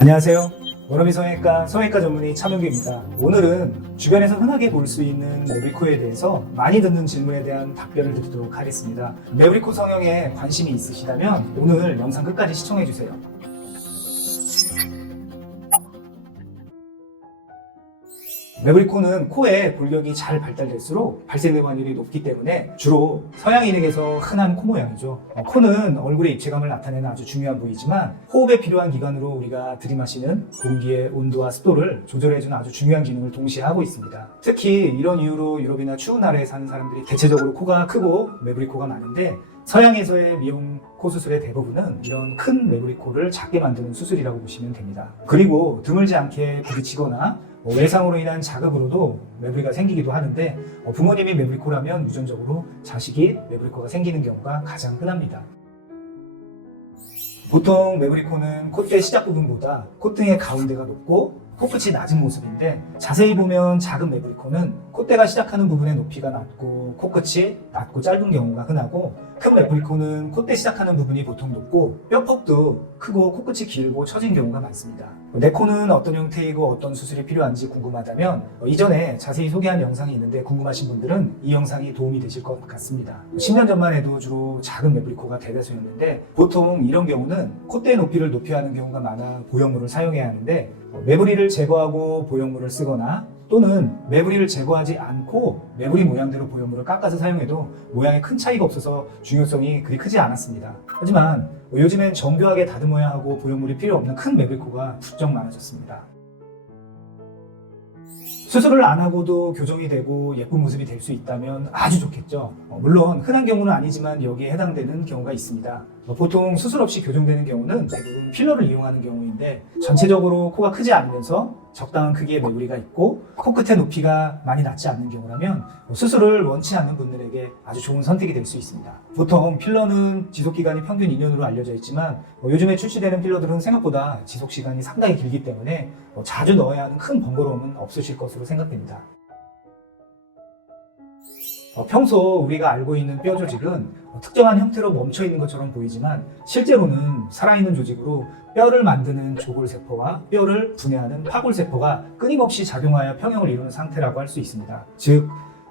안녕하세요. 원어민 성형외과 전문의 차명규입니다. 오늘은 주변에서 흔하게 볼 수 있는 매브리코에 대해서 많이 듣는 질문에 대한 답변을 드리도록 하겠습니다. 매브리코 성형에 관심이 있으시다면 오늘 영상 끝까지 시청해주세요. 매브리코는 코의 골격이 잘 발달될수록 발생될 확률이 높기 때문에 주로 서양인에게서 흔한 코 모양이죠. 코는 얼굴의 입체감을 나타내는 아주 중요한 부위지만 호흡에 필요한 기관으로 우리가 들이마시는 공기의 온도와 습도를 조절해주는 아주 중요한 기능을 동시에 하고 있습니다. 특히 이런 이유로 유럽이나 추운 나라에 사는 사람들이 대체적으로 코가 크고 매브리코가 많은데 서양에서의 미용 코 수술의 대부분은 이런 큰 매브리코를 작게 만드는 수술이라고 보시면 됩니다. 그리고 드물지 않게 부딪히거나 외상으로 인한 자극으로도 매부리가 생기기도 하는데 부모님이 매부리코라면 유전적으로 자식이 매부리코가 생기는 경우가 가장 흔합니다. 보통 매부리코는 콧대 시작 부분보다 콧등의 가운데가 높고 코끝이 낮은 모습인데 자세히 보면 작은 매부리코는 콧대가 시작하는 부분의 높이가 낮고 코끝이 낮고 짧은 경우가 흔하고 큰 매부리코는 콧대 시작하는 부분이 보통 높고 뼈폭도 크고 코끝이 길고 처진 경우가 많습니다. 내 코는 어떤 형태이고 어떤 수술이 필요한지 궁금하다면 이전에 자세히 소개한 영상이 있는데 궁금하신 분들은 이 영상이 도움이 되실 것 같습니다. 10년 전만 해도 주로 작은 매부리코가 대다수였는데 보통 이런 경우는 콧대 높이를 높여야 하는 경우가 많아 보형물을 사용해야 하는데 매부리를 제거하고 보형물을 쓰거나 또는 매부리를 제거하지 않고 매부리 모양대로 보형물을 깎아서 사용해도 모양에 큰 차이가 없어서 중요성이 그리 크지 않았습니다. 하지만 요즘엔 정교하게 다듬어야 하고 보형물이 필요 없는 큰 매부리코가 부쩍 많아졌습니다. 수술을 안 하고도 교정이 되고 예쁜 모습이 될 수 있다면 아주 좋겠죠. 물론 흔한 경우는 아니지만 여기에 해당되는 경우가 있습니다. 보통 수술 없이 교정되는 경우는 대부분 필러를 이용하는 경우인데 전체적으로 코가 크지 않으면서 적당한 크기의 매부리가 있고 코끝의 높이가 많이 낮지 않는 경우라면 수술을 원치 않는 분들에게 아주 좋은 선택이 될 수 있습니다. 보통 필러는 지속기간이 평균 2년으로 알려져 있지만 요즘에 출시되는 필러들은 생각보다 지속시간이 상당히 길기 때문에 자주 넣어야 하는 큰 번거로움은 없으실 것으로 생각됩니다. 평소 우리가 알고 있는 뼈 조직은 특정한 형태로 멈춰 있는 것처럼 보이지만 실제로는 살아있는 조직으로 뼈를 만드는 조골세포와 뼈를 분해하는 파골세포가 끊임없이 작용하여 평형을 이루는 상태라고 할 수 있습니다. 즉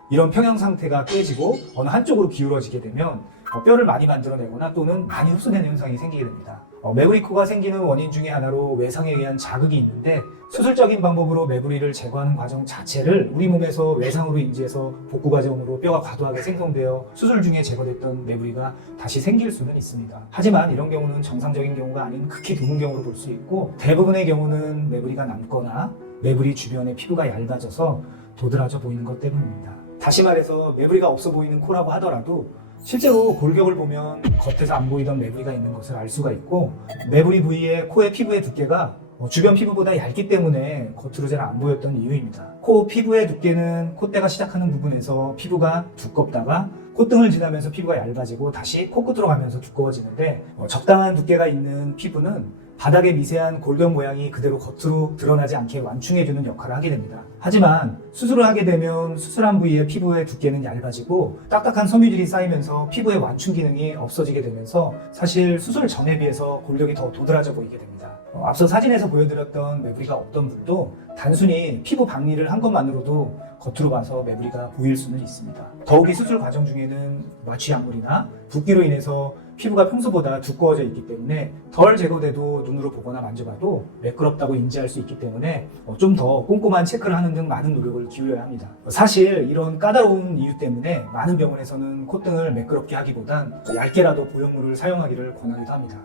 이런 평형 상태가 깨지고 어느 한쪽으로 기울어지게 되면 뼈를 많이 만들어내거나 또는 많이 흡수되는 현상이 생기게 됩니다. 매부리코가 생기는 원인 중에 하나로 외상에 의한 자극이 있는데 수술적인 방법으로 매부리를 제거하는 과정 자체를 우리 몸에서 외상으로 인지해서 복구 과정으로 뼈가 과도하게 생성되어 수술 중에 제거됐던 매부리가 다시 생길 수는 있습니다. 하지만 이런 경우는 정상적인 경우가 아닌 극히 드문 경우로 볼 수 있고 대부분의 경우는 매부리가 남거나 매부리 주변의 피부가 얇아져서 도드라져 보이는 것 때문입니다. 다시 말해서 매부리가 없어 보이는 코라고 하더라도 실제로 골격을 보면 겉에서 안 보이던 매부리가 있는 것을 알 수가 있고 매부리 부위에 코의 피부의 두께가 주변 피부보다 얇기 때문에 겉으로 잘 안 보였던 이유입니다. 코 피부의 두께는 콧대가 시작하는 부분에서 피부가 두껍다가 콧등을 지나면서 피부가 얇아지고 다시 코끝으로 가면서 두꺼워지는데 적당한 두께가 있는 피부는 바닥의 미세한 골격 모양이 그대로 겉으로 드러나지 않게 완충해주는 역할을 하게 됩니다. 하지만 수술을 하게 되면 수술한 부위의 피부의 두께는 얇아지고 딱딱한 섬유질이 쌓이면서 피부의 완충 기능이 없어지게 되면서 사실 수술 전에 비해서 골격이 더 도드라져 보이게 됩니다. 앞서 사진에서 보여드렸던 매부리가 없던 분도 단순히 피부 박리를 한 것만으로도 겉으로 봐서 매부리가 보일 수는 있습니다. 더욱이 수술 과정 중에는 마취 약물이나 붓기로 인해서 피부가 평소보다 두꺼워져 있기 때문에 덜 제거돼도 눈으로 보거나 만져봐도 매끄럽다고 인지할 수 있기 때문에 좀 더 꼼꼼한 체크를 하는 등 많은 노력을 기울여야 합니다. 사실 이런 까다로운 이유 때문에 많은 병원에서는 콧등을 매끄럽게 하기보단 얇게라도 보형물을 사용하기를 권하기도 합니다.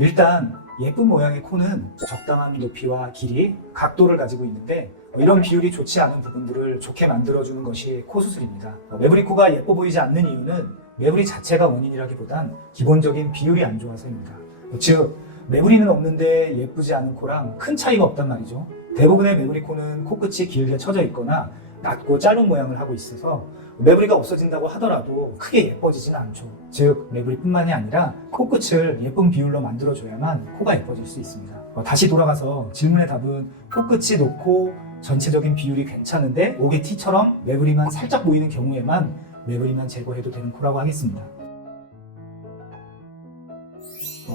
일단 예쁜 모양의 코는 적당한 높이와 길이, 각도를 가지고 있는데 이런 비율이 좋지 않은 부분들을 좋게 만들어주는 것이 코 수술입니다. 매부리코가 예뻐 보이지 않는 이유는 매부리 자체가 원인이라기보단 기본적인 비율이 안 좋아서입니다. 즉 매부리는 없는데 예쁘지 않은 코랑 큰 차이가 없단 말이죠. 대부분의 매부리코는 코끝이 길게 처져 있거나 낮고 짧은 모양을 하고 있어서 매부리가 없어진다고 하더라도 크게 예뻐지지는 않죠. 즉 매부리뿐만이 아니라 코끝을 예쁜 비율로 만들어줘야만 코가 예뻐질 수 있습니다. 다시 돌아가서 질문의 답은 코끝이 높고 전체적인 비율이 괜찮은데 옥의 티처럼 매부리만 살짝 보이는 경우에만 매부리만 제거해도 되는 코라고 하겠습니다.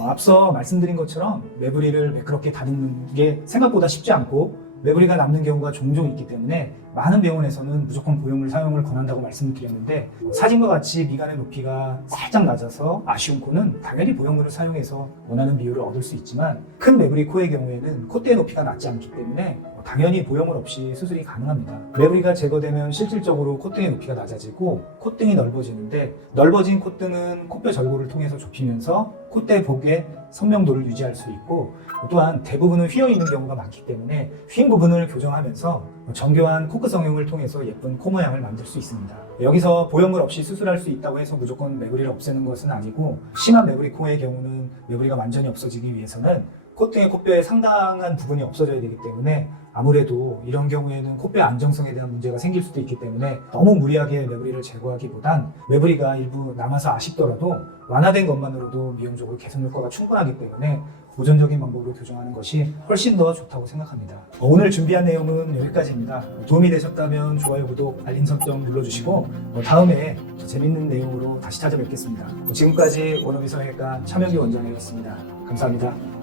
앞서 말씀드린 것처럼 매부리를 매끄럽게 다듬는 게 생각보다 쉽지 않고 매부리가 남는 경우가 종종 있기 때문에 많은 병원에서는 무조건 보형물 사용을 권한다고 말씀을 드렸는데, 사진과 같이 미간의 높이가 살짝 낮아서 아쉬운 코는 당연히 보형물을 사용해서 원하는 비율을 얻을 수 있지만, 큰 매부리 코의 경우에는 콧대 높이가 낮지 않기 때문에 당연히 보형물 없이 수술이 가능합니다. 매부리가 제거되면 실질적으로 콧등의 높이가 낮아지고 콧등이 넓어지는데, 넓어진 콧등은 코뼈 절골을 통해서 좁히면서 콧대 복의 선명도를 유지할 수 있고, 또한 대부분은 휘어 있는 경우가 많기 때문에 휜 부분을 교정하면서 정교한 코끝 성형을 통해서 예쁜 코 모양을 만들 수 있습니다. 여기서 보형물 없이 수술할 수 있다고 해서 무조건 매부리를 없애는 것은 아니고, 심한 매부리 코의 경우는 매부리가 완전히 없어지기 위해서는 콧등의 코뼈의 상당한 부분이 없어져야 되기 때문에, 아무래도 이런 경우에는 코뼈 안정성에 대한 문제가 생길 수도 있기 때문에 너무 무리하게 매부리를 제거하기보단 매부리가 일부 남아서 아쉽더라도 완화된 것만으로도 미용적으로 개선 효과가 충분하기 때문에 보존적인 방법으로 교정하는 것이 훨씬 더 좋다고 생각합니다. 오늘 준비한 내용은 여기까지입니다. 도움이 되셨다면 좋아요, 구독, 알림 설정 눌러주시고 다음에 더 재밌는 내용으로 다시 찾아뵙겠습니다. 지금까지 원어비성형외과 차명기 원장이었습니다. 감사합니다.